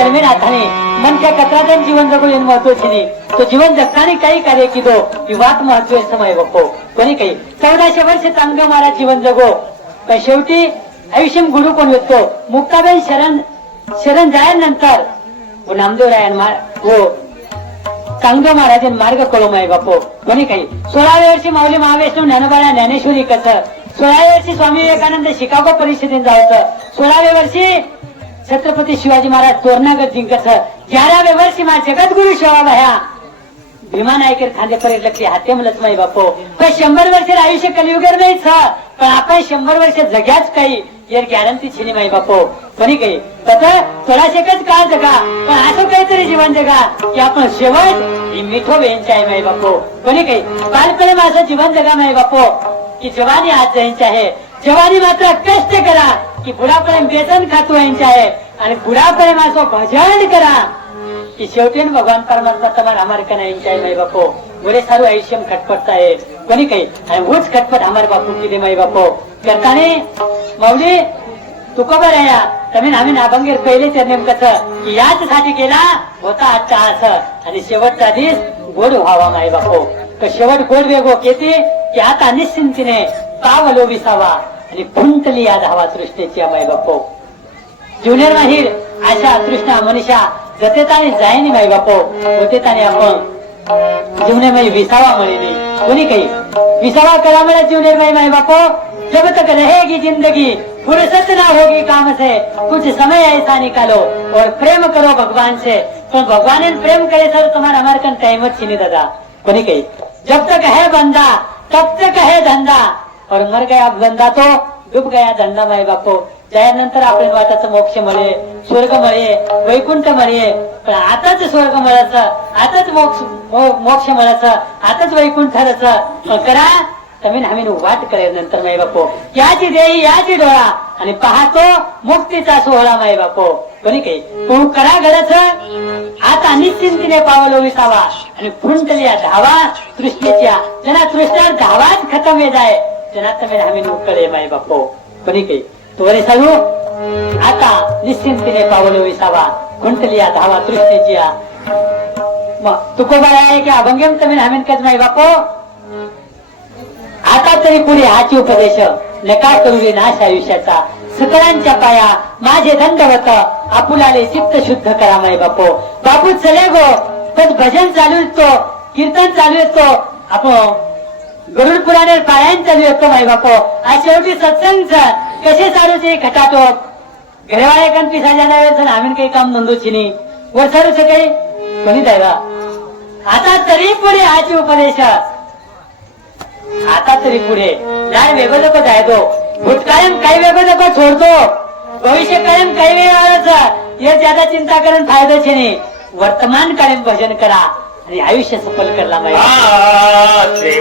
जन्मेनाथाने मनच्या कत्रातून जीवन जगू येऊन महत्वाचे नाही. तो जीवन जगताना काही कार्य किदो ही वात महत्व समय बघो कोणी काही 1400 वर्ष चांगलं महाराज जीवन जगो पण शेवटी आयुष्य गुरु कोण येतो मुक्ताबाई शरण जायनंतर नामदेवरायन हो चांगदेव महाराजन मार्ग कळो माय बापो कोणी काही 16व्या वर्षी माऊली महावैष्णव ज्ञानोबा ज्ञानेश्वरी कसं 16व्या वर्षी स्वामी विवेकानंद शिकागो परिषदेत जायचं 16व्या वर्षी छत्रपती शिवाजी महाराज तोरणागत जिंकत 11व्या वर्षी मा जगद्गुरु शिवाबाया भीमा नायकर खांदेपर्यंत लक्ष हाते म्हणत माय बापो पण 100 वर्ष आयुष्य कलियुगर नाहीच पण आपण 100 वर्ष जग्याच काही यार गॅरंटी छिनी माई बापो कोणी काही तसं 1600 काळ जगा पण असं काहीतरी जीवन जगा की आपण शेवट ही मिठो बेंच आहे माई बापो कोणी काही बालपणे माझं जीवन जगा माई बापो की जवानी आज जायचं आहे जवानी मात्र कष्ट करा की बुढापर्यंत बेसन खातो यांचे आहे आणि बुढापर्यंत माझं भजन करा की शेवटी भगवान परमात्मा तुम्हाला हमारे का नाही आहे माई बापो बरे सारू आयुष्य खटपट आहे कोणी काही आणि उच खटपट हमारे बापू की दे माई बापो करताने माऊली तुकोबर आहे तुम्ही आम्ही नाभंगीर पहिले तर नेमकं की याच साठी गेला होता आजचा असं आणि शेवटचा दिस गोड व्हावा माई बापो तर शेवट गोड वेगो केते की आता निश्चिंतीने पावलो विसावा आणि खुंटली या धावा सृष्टीची माई बापो ज्युनियर माहीर अशा तृष्णा मनीषा जते ताने जायनी माई बापो होते ताने आपण जीवने विसावा मिळे नाही कोणी काही विसावा करा मिळे जीवने माई बापो जब तक रहेगी जिंदगी फुर्सत ना होगी काम से कुछ समय ऐसा निकालो और प्रेम करो भगवान से तो भगवान ने प्रेम करे सर तुम्हारा हमारे कन टाइम छीनी दादा कोनी कही जब तक है बंदा तब तक है धंधा और मर गया बंदा तो डूब गया धंदा माय बापो त्यानंतर आपण वाटाचं मोक्ष मिळे स्वर्ग मिळे वैकुंठ मिळे पण आताच स्वर्ग मिळायचं आताच मोक्ष मिळायचं आताच वैकुंठाचं करा तुम्ही आम्ही वाट करेल नंतर माई बापो याची देई याची डोळा आणि पाहतो मुक्तीचा सोहळा माई बापो कोणी काही तू करा घरच आता निश्चिंतीने पावलो विसावा आणि फुंटल्या धावा तृष्णेच्या जना तृष्णा धावाच खतम येत आहे जना तुम्ही आम्ही उकळे माई बापो कोणी काही तोरे सांगू आता निश्चिंतीने पावलो विसावा फुंटल्या धावा तृष्णेची मग तुकोबा आहे की अभंगम तुम्ही आम्ही कच माई बापो आता तरी पुढे हाची उपदेश नका करू नाश आयुष्याचा सकळांच्या पाया माझे दंडवत आपुलाले चित्त शुद्ध करा माय बापो बापू चले गो पण भजन चालू येतो कीर्तन चालू येतो आपण गरुड पुराणे पारायण चालू येतो माय बापो आज शेवटी सत्संग कसे चालूचे खटाटो घरवाळे कण पिसा जाणार आम्ही काही काम नोंदूची नाही वर चालूच काही कोणी द्यायला आता तरी पुढे हाची उपदेश आता तरी पुढे काय वेगळं नको जायचो भूतकाळम काही वेगळं नको सोडतो भविष्य कायम काही वेळ हे ज्यादा चिंता करून फायदाच नाही वर्तमान कायम भजन करा आणि आयुष्य सफल करला माहिती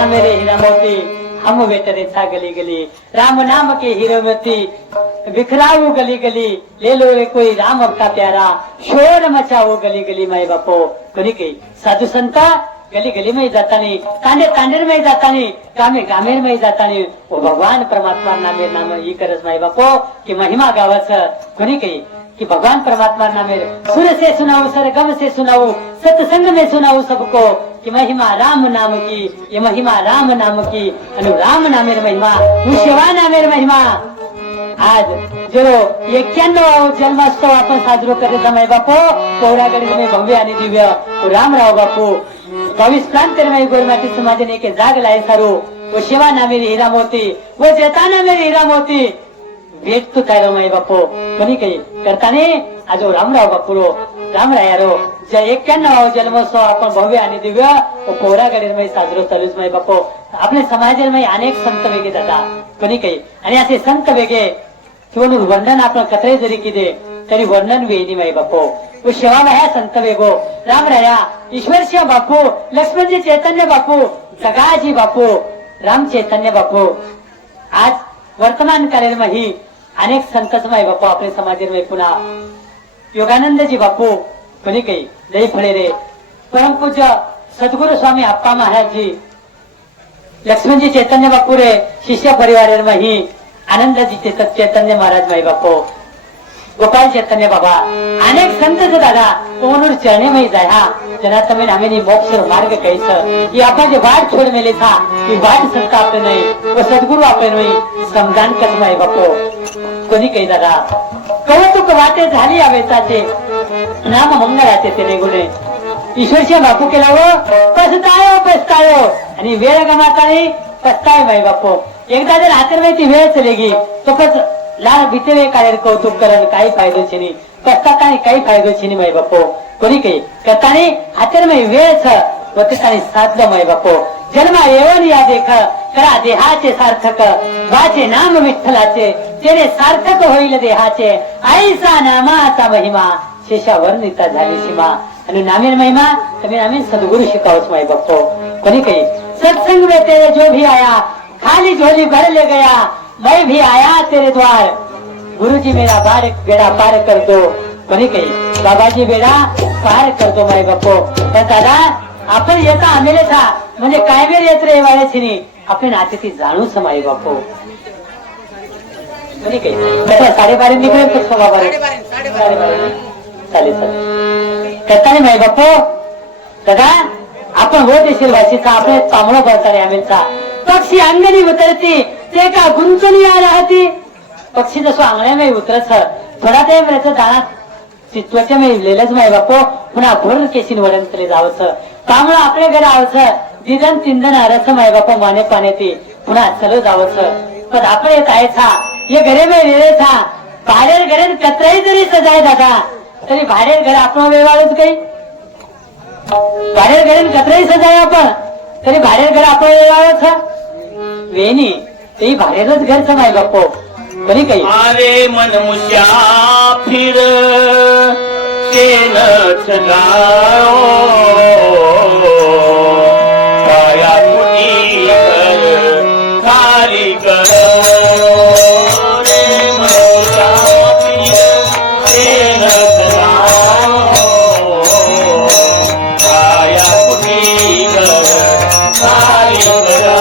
नाम रे हीरा मोती, हम बेटरे था गली गली, राम नाम के हीरोमती बिखराओ गली गली, ले लो रे कोई राम का प्यारा, शोर मचाओ गली गली माय बापो. कोणी काही साधू संता गली गली में जातानी, तांडे तांडेर में जातानी, गामे गामेर में जातानी, ओ भगवान परमात्मा नामे नाम ही करस माय बापो की महिमा गावस. कोणी काही कि भगवान परमात्मा नामे सुर से सुनाऊ, सरगम से सुनाऊ, सत्संग में सुनाऊ सबको कि महिमा राम नाम की, ये महिमा राम नाम की, अनु राम नामेर महिमा, शिवा नामेर महिमा. आज जो 91 जन्मोत्सव आपण साजरो करत माय बापू, पौरागड में भव्य आणि दिव्य रामराव बापू 22 प्रांतरमय गोरमाटी समाजने के जाग लाय सारू, वो शिवा नामेर हीरा मोती, वो जेता नामेर हीरा मोती भेट तू काय माय बापू. कोणी काही करताने आज रामराव बापूरो रामरायारो जे 91 जन्मोत्सव आपण भव्य आणि दिव्य पौरागडीमध्ये साजरो चालूच माय बापू. आपल्या समाजामध्ये अनेक संत वेगे जातात. कोणी काही आणि असे संत वेगे किंवा वर्णन आपण कथळे जरी केले तरी वर्णन वेणी माय बापू. वो शिवाबाया संत वेगो, रामराया, ईश्वरशिव बापू, लक्ष्मणजी चैतन्य बापू, सगाजी बापू, राम चैतन्य बापू. आज वर्तमान काळामध्ये अनेक संतच माय बापू आपल्या समाजामध्ये पुन्हा योगानंदजी बापू, कोणी काही लई फळे रे परमपूज्य सद्गुरु स्वामी अप्पा महाराजजी, लक्ष्मणजी चैतन्य बापू रे शिष्य परिवार माही, आनंदजी चैतन्य महाराज माई बापू, गोपाल चैतन्य बाबा, अनेक संत दादा ओनूर चरणे में जाया जना तमें आम्ही मोक्ष मार्ग कैस ये आपण जे वाट छोड मेले था की वाट संत आपले नाही व सद्गुरु आपले नाही समजान कस माई बापू. कोणी काही दादा कौतुक वाटे झाली आवेताचे नाम मंगळाचे ते गुणे ईश्वरशिव बापू केला हो पस्तायो आणि वेळ गमातानी पस्ताय माई बापू. एकदा जर हातर में ती वेळ चलेगी तो पस लाल भीते कार्य कौतुक करण काही फायदो छे नहीं, पस्तातानी काही फायदो छे नहीं माई बापू. कोणी काही करतानी हातर में वेळ छ वततानी साधलो माई बापू. जन्मा येवन या देख करा देहाचे सार्थक, वाचे नाम विठ्ठलाचे तेरे सार्थक होईल देहाचे, ऐसा नामाचा महिमा शेषा वर्णिता झाली सीमा. आणि नामेर महिमा तुम्ही नामेर सद्गुरु शिकावच माई बापू. कोणी काही सत्संग में तेरे जो भी आया खाली झोली भर ले गया, मैं भी आया तेरे द्वार, गुरुजी मेरा बेड़ा पार कर दो. कोणी काही बाबाजी बेड़ा पार कर दो माई बापू. तर दादा आपण येता आमेले था म्हणजे काय वेळ येत रे वाळेची आपले नाते ती जाणूच माई बापू. कोणी काही 12:30 निघेल तर 12:15 चालेल करताना माई बापू. दादा आपण होत येशील भाषेचा आपले तांबडो भरताना आमेलचा पक्षी अंगणी उतरती ते का गुंतून या राहती. पक्षी जसो अंगण्यामध्ये उतरत थोडा टाइम राहायचं दाना चित्वाच्या मी लिहिलंच माय बापू. पुन्हा भोर केशीन वरण तले जावचं त्यामुळे आपल्या घरी आवचं दिदन तिंदन रस माय बापू माने पाने ती पुन्हा चलो जावचं. पण आपण येत आहे था ये घरे में लिहिले था बाहेर घरे कतराही जरी सजाय दादा तरी बाहेर घर आपण व्यवहारच काही बाहेर घरे कतराही सजाय आपण तरी बाहेर घर आपण व्यवहारच वेणी ते बाहेरच घरचं माय बापू. कोणी काही अरे मन मुसाफिर काया कुटी कर खाली कर रे मुसाफिर काया कुटी कर खाली कर.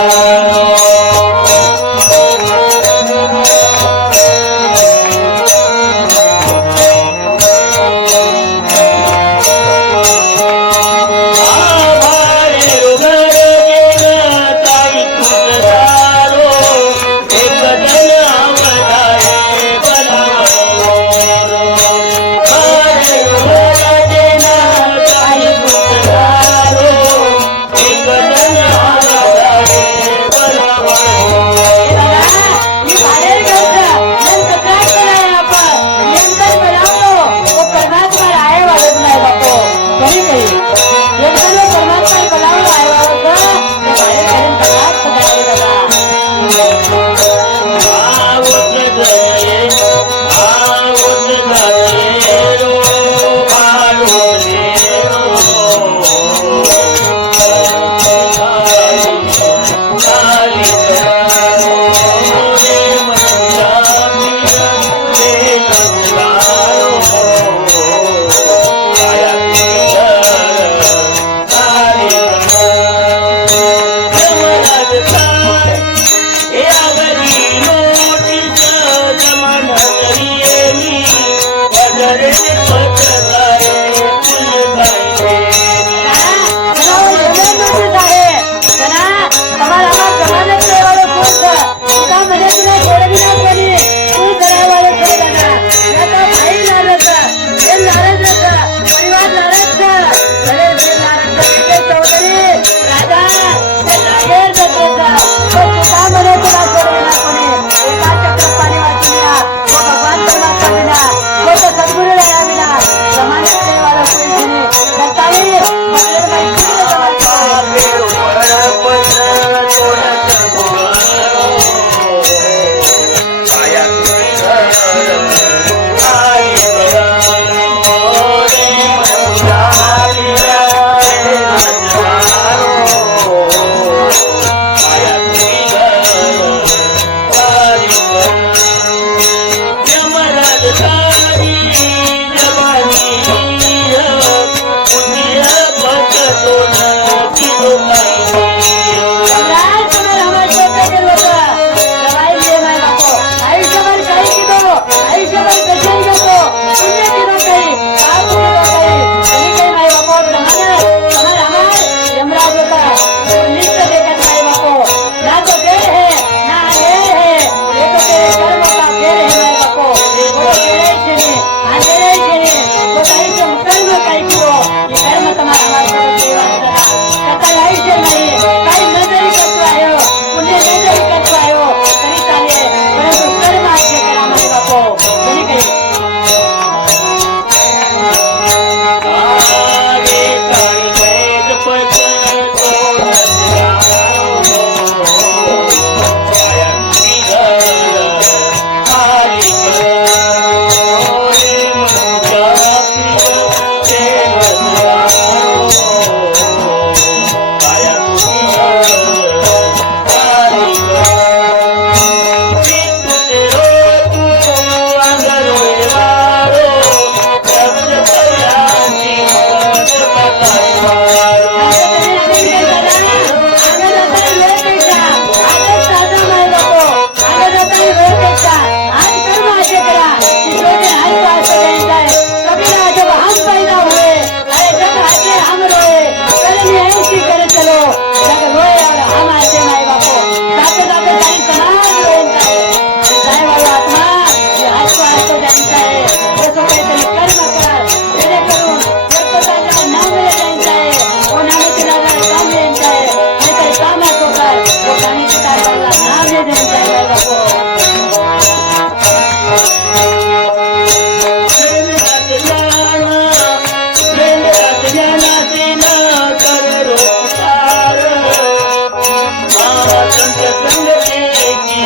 संगतीची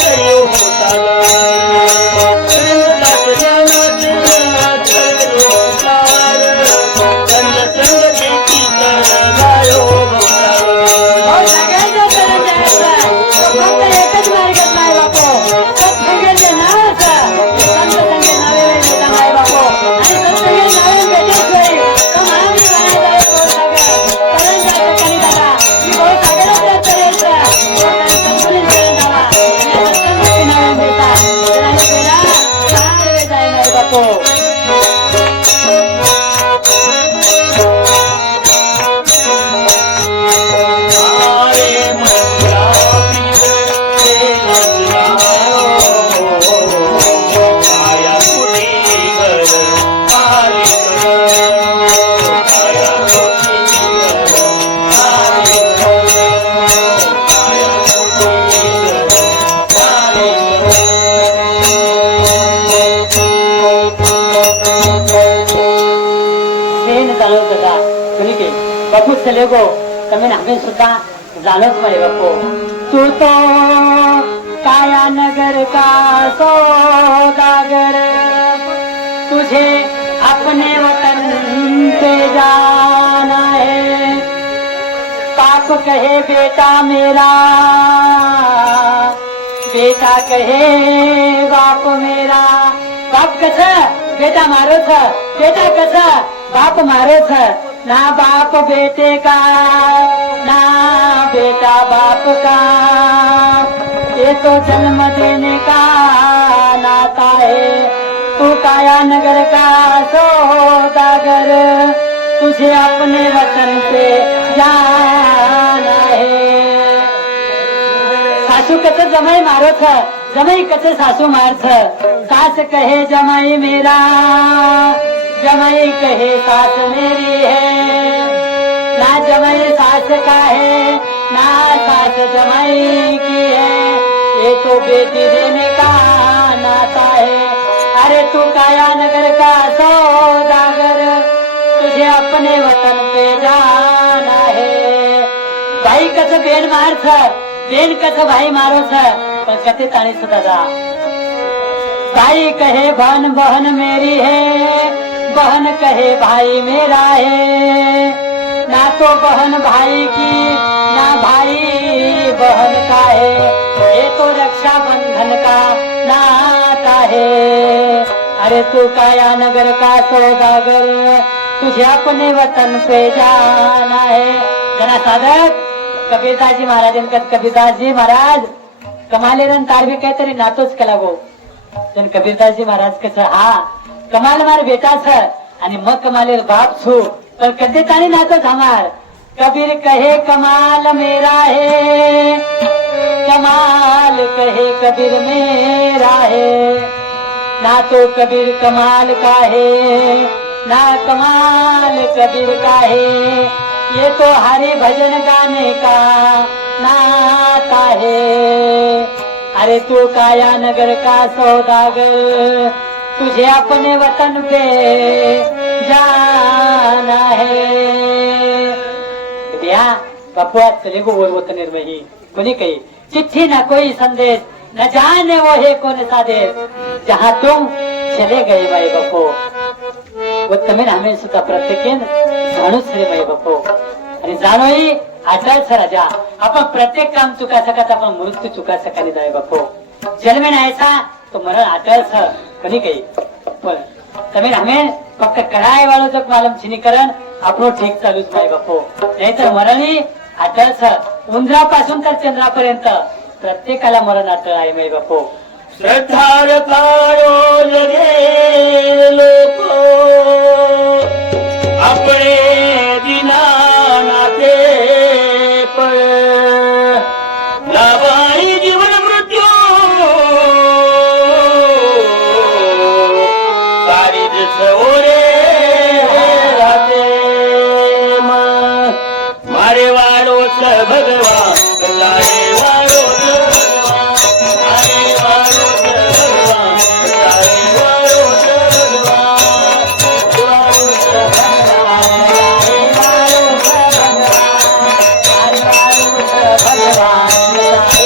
कळी होता संगताच ज्ञानात सर्वोपकार संगतीची गायो अहो, सगळ्यांच्या चरण जायचं. फक्त एकच मार्गात नाही बापू. सत्संगाचे नावाचं. संतसंगे नावे वेगळं नाही बापू. आणि सत्संगे नावे भेटल्याशिवाय तो महावीर म्हणायचा एक भाऊ सागर. चरण जायचं कधी दादा. मी भाऊ सागरच जायचं यायचं. सत्संगीत चरण जावा. आणि सत्संगाची नावे मिळतात. त्याला हे वेळा चार वेळ जायला नाही बापू. बापू चले गो તમે અમે सुद्धा झालोच नाही बापू. तू तो काया नगर का सौदागर तुझे अपने वतन पे जाना है. बाप कहे बेटा मेरा बेटा कहे बाप मेरा. बाप कस बेटा मारो छ बेटा कस बाप मारो छ. ना बाप बेटे का ना बेटा बाप का ये तो जन्म देने का नाता है. तू काया नगर का सौदागर तुझे अपने वतन पे जाना है. सासू कस जमाई मारो छ जमाई कस सासू मार छ. सास कहे जमाई मेरा जमाई कहे सास मेरी है. ना जमाई सास का है ना सास जमाई की है. ये तो बेटी देने का नाता है. अरे तू काया नगर का सौदागर तुझे अपने वतन पे जाना है. भाई कस बेन मार छ बेन कस भाई मारो छ. पण कथे ताणी दादा भाई कहे बहन बहन मेरी है बहन कहे भाई मेरा है. ना तो बहन भाई की ना भाई बहन का है. ये तो रक्षा बंधन का नाता है. अरे तू काया नगर का सौदागर तुझे अपने वतन पे जाना है. जना साधक कबीरदासजी महाराज कबीरदासजी महाराज कमालेरन तारबी काहीतरी नातोच केला गो. जन कबीरदासजी महाराज कसं हा कमाल मार बेटा छ आणि मग कमालेर बाप छू पर कधी ताणी नातोच हमार. कबीर कहे कमाल मेरा है कमाल कहे कबीर मेरा है. ना तो कबीर कमाल का है ना कमाल कबीर का है. ये तो हरि भजन गाने का नाता है. अरे तू काया नगर का सौदागर तुझे अपने वतन पे जाना है. बापू चले गो बोल वतन निर्मही कोणी काही चिट्ठी ना कोई संदेश न जाने वो है कौन सा देश जहाँ तुम चले गए बाई बापू. व તમે અમે સુતા प्रत्येकेन जाणूच रे बाई बापू. आणि जाणोही आठवच राजा आपण प्रत्येक काम चुका सकत आपण मृत्यू चुका सकाळी जाय बापू. जन्मे नाहीचा तो मरण आठवच कोणी काही पण તમે અમે फक्त कडाय वाळो जग मालम छिनीकरण आपण ठीक चालूच बाई बापू. नाहीतर मरणी आठवच उंदरापासून तर चंद्रापर्यंत प्रत्येकाला मरण आठळ आहे बाई बापू. श्रद्धार काळो लगे लोक अपने दिना नाते पर लावाई जीवन मृत्यू सारी दिसोरे राते. मारे वाळो भगवान लारे वाळो भगवान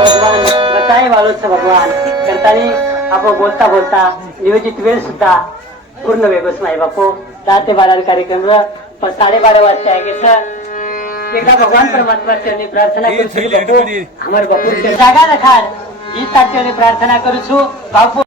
भगवान बताए वालोच भगवान करतानी आपण बोलता बोलता नियोजित वेळ सुद्धा पूर्ण वेगोस माई बापू 10 ते 12 कार्यक्रम 12:30 वाजता आहे की सर एकदा भगवान परमात्मा चरणी प्रार्थना करू बापू हमारे बापू जागा रखार ही तात्याने प्रार्थना करू छु बापू